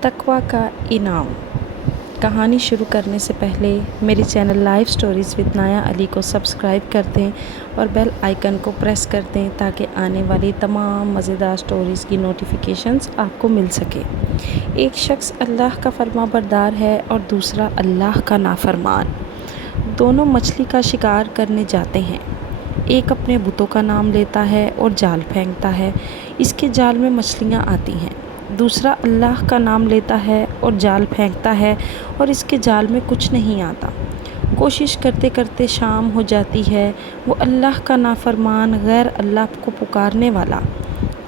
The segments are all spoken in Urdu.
تقویٰ کا انعام۔ کہانی شروع کرنے سے پہلے میری چینل لائف سٹوریز وتھ نایا علی کو سبسکرائب کر دیں اور بیل آئیکن کو پریس کر دیں تاکہ آنے والی تمام مزیدار سٹوریز کی نوٹیفیکیشنز آپ کو مل سکے۔ ایک شخص اللہ کا فرما بردار ہے اور دوسرا اللہ کا نافرمان۔ دونوں مچھلی کا شکار کرنے جاتے ہیں۔ ایک اپنے بتوں کا نام لیتا ہے اور جال پھینکتا ہے، اس کے جال میں مچھلیاں آتی ہیں۔ دوسرا اللہ کا نام لیتا ہے اور جال پھینکتا ہے اور اس کے جال میں کچھ نہیں آتا۔ کوشش کرتے کرتے شام ہو جاتی ہے۔ وہ اللہ کا نافرمان غیر اللہ کو پکارنے والا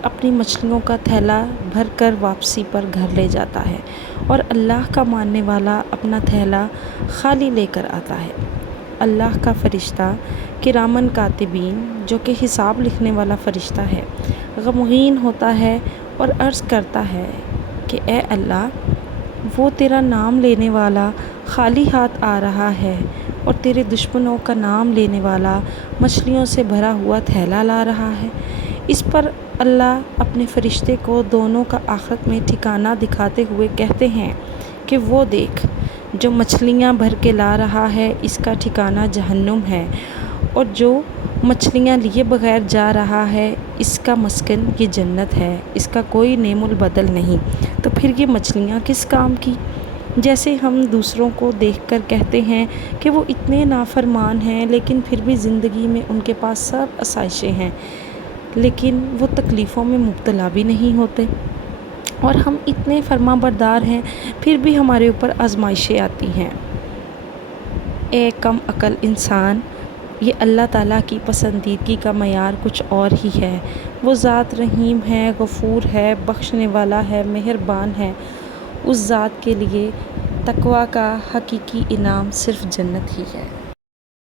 اپنی مچھلیوں کا تھیلا بھر کر واپسی پر گھر لے جاتا ہے اور اللہ کا ماننے والا اپنا تھیلا خالی لے کر آتا ہے۔ اللہ کا فرشتہ کرامن کاتبین، جو کہ حساب لکھنے والا فرشتہ ہے، غمگین ہوتا ہے اور عرض کرتا ہے کہ اے اللہ، وہ تیرا نام لینے والا خالی ہاتھ آ رہا ہے اور تیرے دشمنوں کا نام لینے والا مچھلیوں سے بھرا ہوا تھیلا لا رہا ہے۔ اس پر اللہ اپنے فرشتے کو دونوں کا آخرت میں ٹھکانہ دکھاتے ہوئے کہتے ہیں کہ وہ دیکھ، جو مچھلیاں بھر کے لا رہا ہے اس کا ٹھکانہ جہنم ہے، اور جو مچھلیاں لیے بغیر جا رہا ہے اس کا مسکن یہ جنت ہے، اس کا کوئی نعم البدل نہیں۔ تو پھر یہ مچھلیاں کس کام کی؟ جیسے ہم دوسروں کو دیکھ کر کہتے ہیں کہ وہ اتنے نافرمان ہیں لیکن پھر بھی زندگی میں ان کے پاس سب آسائشیں ہیں، لیکن وہ تکلیفوں میں مبتلا بھی نہیں ہوتے، اور ہم اتنے فرما بردار ہیں پھر بھی ہمارے اوپر آزمائشیں آتی ہیں۔ اے کم عقل انسان، یہ اللہ تعالیٰ کی پسندیدگی کا معیار کچھ اور ہی ہے۔ وہ ذات رحیم ہے، غفور ہے، بخشنے والا ہے، مہربان ہے۔ اس ذات کے لیے تقویٰ کا حقیقی انعام صرف جنت ہی ہے۔